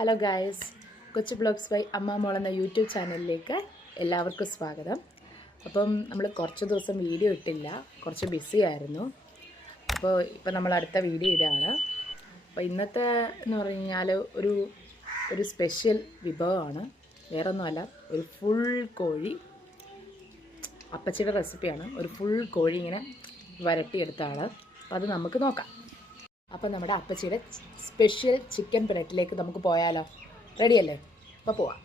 Hello guys, കൊച്ചു blogs by അമ്മ മോൾ എന്ന യൂട്യൂബ് ചാനലിലേക്ക് എല്ലാവർക്കും സ്വാഗതം. അപ്പം നമ്മൾ കുറച്ച് ദിവസം വീഡിയോ ഇട്ടില്ല, കുറച്ച് ബിസി ആയിരുന്നു. അപ്പോൾ ഇപ്പം നമ്മൾ അടുത്ത വീഡിയോ ഇതാണ്. അപ്പോൾ ഇന്നത്തെ എന്ന് പറഞ്ഞു കഴിഞ്ഞാൽ ഒരു സ്പെഷ്യൽ വിഭവമാണ്. വേറൊന്നുമല്ല, ഒരു ഫുൾ കോഴി അപ്പച്ചിയുടെ റെസിപ്പിയാണ്. ഒരു ഫുൾ കോഴി ഇങ്ങനെ വരട്ടിയെടുത്താണ്. അപ്പോൾ അത് നമുക്ക് നോക്കാം. അപ്പോൾ നമ്മുടെ അപ്പച്ചിയുടെ സ്പെഷ്യൽ ചിക്കൻ ബ്രെഡിലേക്ക് നമുക്ക് പോയാലോ? റെഡിയല്ലേ? അപ്പോൾ പോവാം.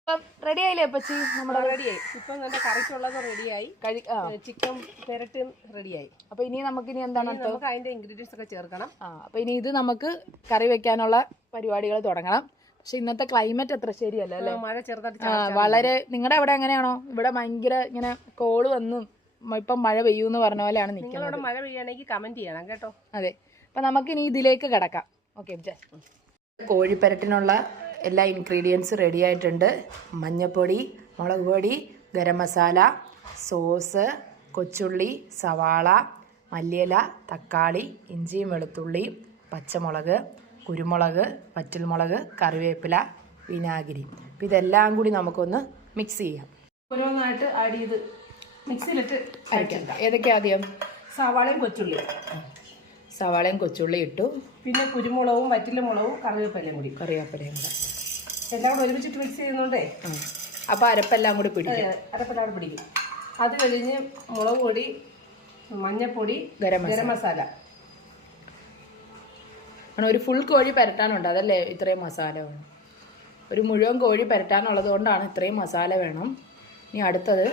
അപ്പം റെഡി ആയില്ലേ അപ്പച്ചി? നമ്മുടെ റെഡിയായി. ഇപ്പം നല്ല കറിക്കുള്ളത് റെഡിയായി, ചിക്കൻ പെരട്ട് റെഡിയായി. അപ്പോൾ ഇനി നമുക്കിനി എന്താണ്, നമുക്ക് അതിൻ്റെ ഇൻഗ്രീഡിയൻസ് ഒക്കെ ചേർക്കണം. അപ്പോൾ ഇനി ഇത് നമുക്ക് കറി വെക്കാനുള്ള പരിപാടികൾ തുടങ്ങണം. പക്ഷെ ഇന്നത്തെ ക്ലൈമറ്റ് അത്ര ശരിയല്ല അല്ലേ? മഴ ചെറുതായിട്ട് വളരെ. നിങ്ങളുടെ അവിടെ എങ്ങനെയാണോ? ഇവിടെ ഭയങ്കര ഇങ്ങനെ കോള് വന്നും ഇപ്പം മഴ പെയ്യൂന്ന് പറഞ്ഞ പോലെയാണ് നിൽക്കുന്നത്. മഴ പെയ്യാണെങ്കിൽ കമന്റ് ചെയ്യണം കേട്ടോ. അതെ, അപ്പം നമുക്കിനി ഇതിലേക്ക് കിടക്കാം. ഓക്കെ, കോഴിപ്പരട്ടിനുള്ള എല്ലാ ഇൻഗ്രീഡിയൻസ് റെഡി ആയിട്ടുണ്ട്. മഞ്ഞൾപ്പൊടി, മുളക് പൊടി, ഗരം മസാല, സോസ്, കൊച്ചുള്ളി, സവാള, മല്ലിയില, തക്കാളി, ഇഞ്ചിയും വെളുത്തുള്ളി, പച്ചമുളക്, കുരുമുളക്, വറ്റൽമുളക്, കറിവേപ്പില, വിനാഗിരി. അപ്പം ഇതെല്ലാം കൂടി നമുക്കൊന്ന് മിക്സ് ചെയ്യാം. ഓരോന്നായിട്ട് ആഡ് ചെയ്ത് മിക്സിയിലിട്ട് അരയ്ക്കാം. ഏതൊക്കെ ആദ്യം? സവാളയും കൊച്ചുള്ളി ഇട്ടു. പിന്നെ കുരുമുളകും, വറ്റൽമുളകും, കറിവേപ്പിലയും കൂടി എല്ലാം കൂടെ ഒരുമിച്ചിട്ട് മിക്സ് ചെയ്യുന്നുണ്ടേ. അപ്പോൾ അരപ്പെല്ലാം കൂടി പിടിക്കും. അത് കഴിഞ്ഞ് മുളക് പൊടി, മഞ്ഞൾപ്പൊടി, ഗരം മസാല. ഒരു ഫുൾ കോഴി പരട്ടാനുണ്ട്, അതല്ലേ ഇത്രയും മസാല വേണം. ഒരു മുഴുവൻ കോഴി പരട്ടാനുള്ളത് കൊണ്ടാണ് ഇത്രയും മസാല വേണം. ഇനി അടുത്തത്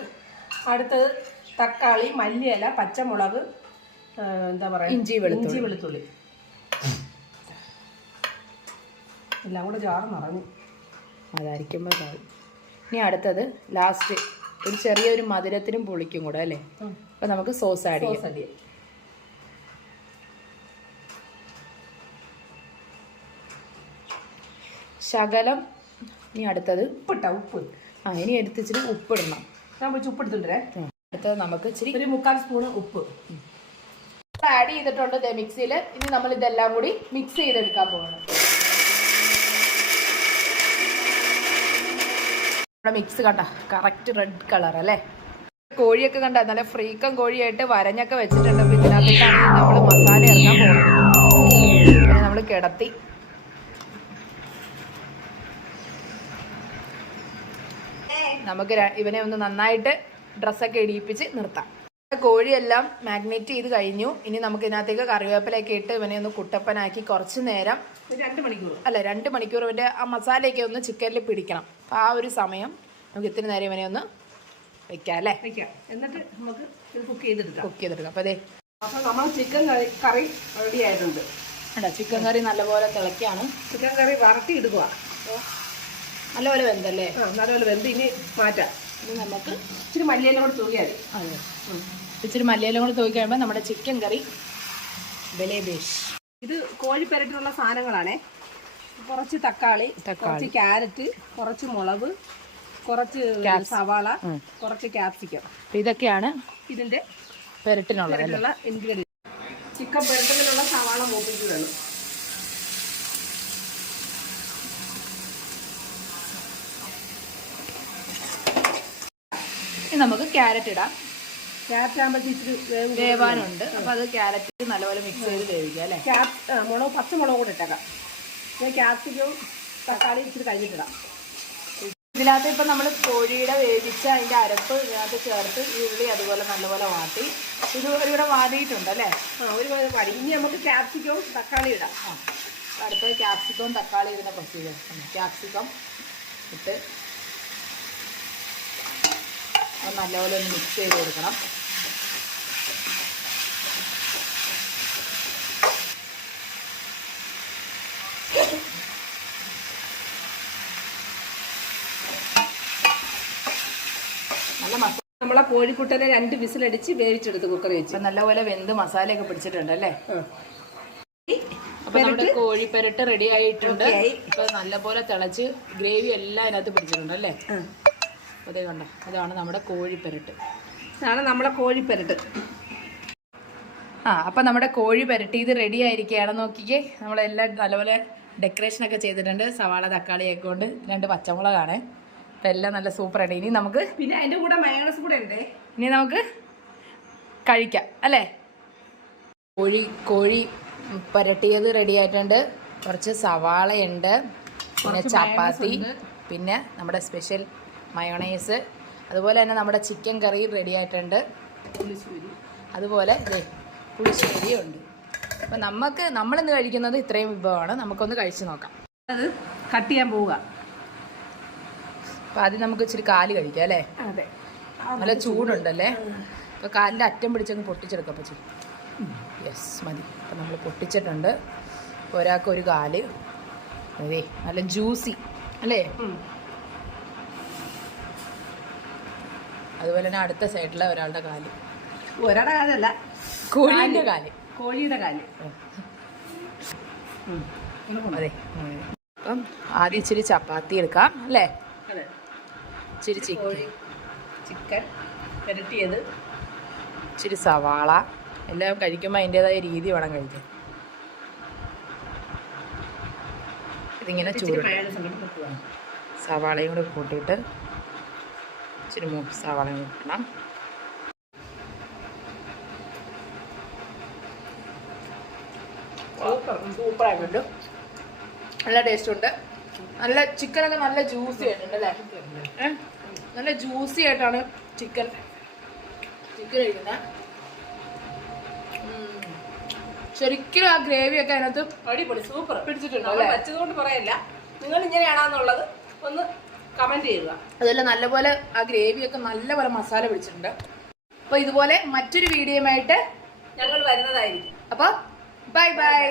തക്കാളി, മല്ലിയില, പച്ചമുളക്, എന്താ പറയുക, ഇഞ്ചി വെളുത്തുള്ളി എല്ലാം കൂടെ ജാറ് നിറഞ്ഞു അതായിരിക്കുമ്പോൾ. ഇനി അടുത്തത് ലാസ്റ്റ് ഒരു ചെറിയൊരു മധുരത്തിനും പുളിക്കും കൂടെ അല്ലേ? അപ്പം നമുക്ക് സോസ് ആഡ് ചെയ്യാം. ശകലം. ഇനി അടുത്തത് ഉപ്പ്. ഇനി എടുത്തിച്ചിട്ട് ഉപ്പിടണം. ഉപ്പെടുത്തിട്ടേ. അടുത്തത് നമുക്ക് ഇച്ചിരി ഒരു 3/4 സ്പൂണ് ഉപ്പ് ആഡ് ചെയ്തിട്ടുണ്ട് മിക്സിയിൽ. ഇനി നമ്മൾ ഇതെല്ലാം കൂടി മിക്സ് ചെയ്തെടുക്കാൻ പോകണം. നമ്മുടെ മിക്സ് കണ്ട കറക്റ്റ് റെഡ് കളർ അല്ലേ? കോഴിയൊക്കെ കണ്ട നല്ല ഫ്രീക്കൻ കോഴിയായിട്ട് വരഞ്ഞൊക്കെ വെച്ചിട്ടുണ്ട്. അപ്പോൾ ഇതിനകത്തേക്കാണ് നമ്മൾ മസാല ഇറക്കാൻ പോകുന്നത്. നമ്മൾ കിടത്തി നമുക്ക് ഇവനെ ഒന്ന് നന്നായിട്ട് ഡ്രസ്സൊക്കെ ഇടിയിപ്പിച്ച് നിർത്താം. കോഴിയെല്ലാം മാഗ്നേറ്റ് ചെയ്ത് കഴിഞ്ഞു. ഇനി നമുക്ക് ഇതിനകത്തേക്ക് കറിവേപ്പിലൊക്കെ ഇട്ട് ഇവനെ ഒന്ന് കുട്ടപ്പനാക്കി കുറച്ച് നേരം 2 മണിക്കൂർ ഇവൻ്റെ ആ മസാലയൊക്കെ ഒന്ന് ചിക്കനിൽ പിടിക്കണം. അപ്പോൾ ആ ഒരു സമയം നമുക്ക് ഇത്തിരി നേരം ഇവനെ ഒന്ന് വെക്കാം അല്ലേ? എന്നിട്ട് നമുക്ക് കുക്ക് ചെയ്തെടുക്കാം. അപ്പോൾ അപ്പോൾ നമ്മൾ ചിക്കൻ കറി റെഡി ആയിട്ടുണ്ട്. ചിക്കൻ കറി നല്ലപോലെ തിളക്കാണ്. ചിക്കൻ കറി വരട്ടി ഇടുക. നല്ലപോലെ വെന്തല്ലേ? നല്ലപോലെ വെന്ത് ഇനി മാറ്റാം. ഇനി നമുക്ക് ഇച്ചിരി മല്ലിയില കൂടെ തൂക്കിയാൽ മതി. അതെ, ഇച്ചിരി മല്ലിയില കൂടെ തൂക്കി കഴിയുമ്പോൾ നമ്മുടെ ചിക്കൻ കറി ബലേബേഷ്. ഇത് കോഴിപ്പരട്ടിനുള്ള സാധനങ്ങളാണേ. കുറച്ച് തക്കാളി, കുറച്ച് ക്യാരറ്റ്, കുറച്ച് മുളക്, കുറച്ച് സവാള, കുറച്ച് ക്യാപ്സിക്കം. ഇതൊക്കെയാണ് ഇതിൻ്റെ പെരട്ടിനുള്ള ഇൻഗ്രീഡിയൻസ്. ചിക്കൻ പെരട്ടിനുള്ള സവാള മൂപ്പിച്ച് വേണം. നമുക്ക് ക്യാരറ്റ് ഇടാം. ക്യാരറ്റ് ആകുമ്പോഴത്തേക്ക് ഇച്ചിരി വേവാനുണ്ട്. അപ്പോൾ അത് ക്യാരറ്റ് നല്ലപോലെ മിക്സ് ചെയ്ത് വേവിക്കുക അല്ലേ? പച്ചമുളക് കൂടെ ഇട്ടേക്കാം. ക്യാപ്സിക്കവും തക്കാളി ഇച്ചിരി കഴിഞ്ഞിട്ടിടാം. ഇതിനകത്ത് ഇപ്പം നമ്മൾ കോഴിയുടെ വേവിച്ച അതിൻ്റെ അരപ്പ് ഇതിനകത്ത് ചേർത്ത് ഈ ഉള്ളി അതുപോലെ നല്ലപോലെ വാട്ടി ഇത് ഇവിടെ വാടിയിട്ടുണ്ട് അല്ലേ? ഒരു വാടി. ഇനി നമുക്ക് ക്യാപ്സിക്കവും തക്കാളി ഇടാം. അടുത്തത് ക്യാപ്സിക്കവും തക്കാളി ഇടുന്ന പ്രൊസീജിയർ. ക്യാപ്സിക്കം ഇട്ട് അത് നല്ലപോലെ ഒന്ന് മിക്സ് ചെയ്ത് കൊടുക്കണം. നല്ല മസാല. നമ്മളെ കോഴിക്കുട്ടനെ 2 വിസിലടിച്ച് വേവിച്ചെടുത്ത് കുക്കറി വെച്ച് നല്ലപോലെ വെന്ത് മസാലയൊക്കെ പിടിച്ചിട്ടുണ്ട് അല്ലേ? അപ്പോൾ നമ്മുടെ കോഴിപ്പരട്ട് റെഡി ആയിട്ടുണ്ട്. ഇപ്പോൾ നല്ലപോലെ തിളച്ച് ഗ്രേവി എല്ലാം അതിനകത്ത് പിടിച്ചിട്ടുണ്ട് അല്ലേ? അതേ കണ്ടോ, അതാണ് നമ്മുടെ കോഴിപ്പരട്ട്. അപ്പം നമ്മുടെ കോഴി പുരട്ടി ഇത് റെഡി ആയിരിക്കുകയാണ്. നോക്കിക്കേ, നമ്മളെല്ലാം നല്ലപോലെ ഡെക്കറേഷനൊക്കെ ചെയ്തിട്ടുണ്ട്. സവാള തക്കാളിയൊക്കെ കൊണ്ട് 2 പച്ചമുളകാണ്. അപ്പം എല്ലാം നല്ല സൂപ്പറായിട്ട്. ഇനി നമുക്ക് പിന്നെ അതിൻ്റെ കൂടെ മയോണൈസ് കൂടെ ഉണ്ട്. ഇനി നമുക്ക് കഴിക്കാം അല്ലേ. കോഴി പുരട്ടിയത് റെഡി ആയിട്ടുണ്ട്. കുറച്ച് സവാളയുണ്ട്, പിന്നെ ചപ്പാത്തി, പിന്നെ നമ്മുടെ സ്പെഷ്യൽ മയോണൈസ്, അതുപോലെ തന്നെ നമ്മുടെ ചിക്കൻ കറി റെഡി ആയിട്ടുണ്ട്. അതുപോലെ പുളിശ്ശേരിയും ഉണ്ട്. അപ്പം നമ്മളിന്ന് കഴിക്കുന്നത് ഇത്രയും വിഭവമാണ്. നമുക്കൊന്ന് കഴിച്ച് നോക്കാം. അത് കട്ട് ചെയ്യാൻ പോവുക. അപ്പം ആദ്യം നമുക്ക് ഇച്ചിരി കാല് കഴിക്കാം അല്ലേ. അതെ, നല്ല ചൂടുണ്ടല്ലേ. അപ്പോൾ കാലിൻ്റെ അറ്റം പിടിച്ചങ്ങ് പൊട്ടിച്ചെടുക്കാം. അപ്പം യെസ് മതി. അപ്പം നമ്മൾ പൊട്ടിച്ചിട്ടുണ്ട്. ഒരാൾക്ക് ഒരു കാല്. അതെ, നല്ല ജ്യൂസി അല്ലേ. അതുപോലെ തന്നെ അടുത്ത സൈഡിലെ ഒരാളുടെ കാല്. ഒരാളുടെ കാലല്ല, കോഴിയുടെ കാല്. കോഴിയുടെ കാല്. അതെ. അപ്പം ആദ്യം ഇച്ചിരി ചപ്പാത്തി എടുക്കാം അല്ലേ. അതെ, ഇച്ചിരി ചിക്കൻ പുരട്ടിയത്, ഇച്ചിരി സവാള. എല്ലാം കഴിക്കുമ്പോൾ അതിൻ്റെതായ രീതി വേണം കഴിക്കാൻ. ഇതിങ്ങനെ ചൂട് സവാളയും കൂടെ കൂട്ടിയിട്ട് ഇച്ചിരി സവാളയും കൂട്ടണം. സൂപ്പറായിട്ടുണ്ട്. നല്ല ടേസ്റ്റ് ഉണ്ട്. നല്ല ചിക്കനൊക്കെ നല്ല ജ്യൂസി ആയിട്ടുണ്ട് അല്ലേ. നല്ല ജ്യൂസി ആയിട്ടാണ് ചിക്കൻ കഴിക്കുന്നത്. ശരിക്കും ആ ഗ്രേവിയൊക്കെ അതിനകത്ത് അടിപൊളി സൂപ്പർ പിടിച്ചിട്ടുണ്ട്. വെച്ചതുകൊണ്ട് പറയല്ല, നിങ്ങൾ ഇങ്ങനെയാണെന്നുള്ളത് ഒന്ന് കമന്റ് ചെയ്യുക. അതുപോലെ നല്ലപോലെ ആ ഗ്രേവിയൊക്കെ നല്ലപോലെ മസാല പിടിച്ചിട്ടുണ്ട്. അപ്പോൾ ഇതുപോലെ മറ്റൊരു വീഡിയോയുമായിട്ട് ഞങ്ങൾ വരുന്നതായിരിക്കും. അപ്പോൾ ബൈ ബൈ.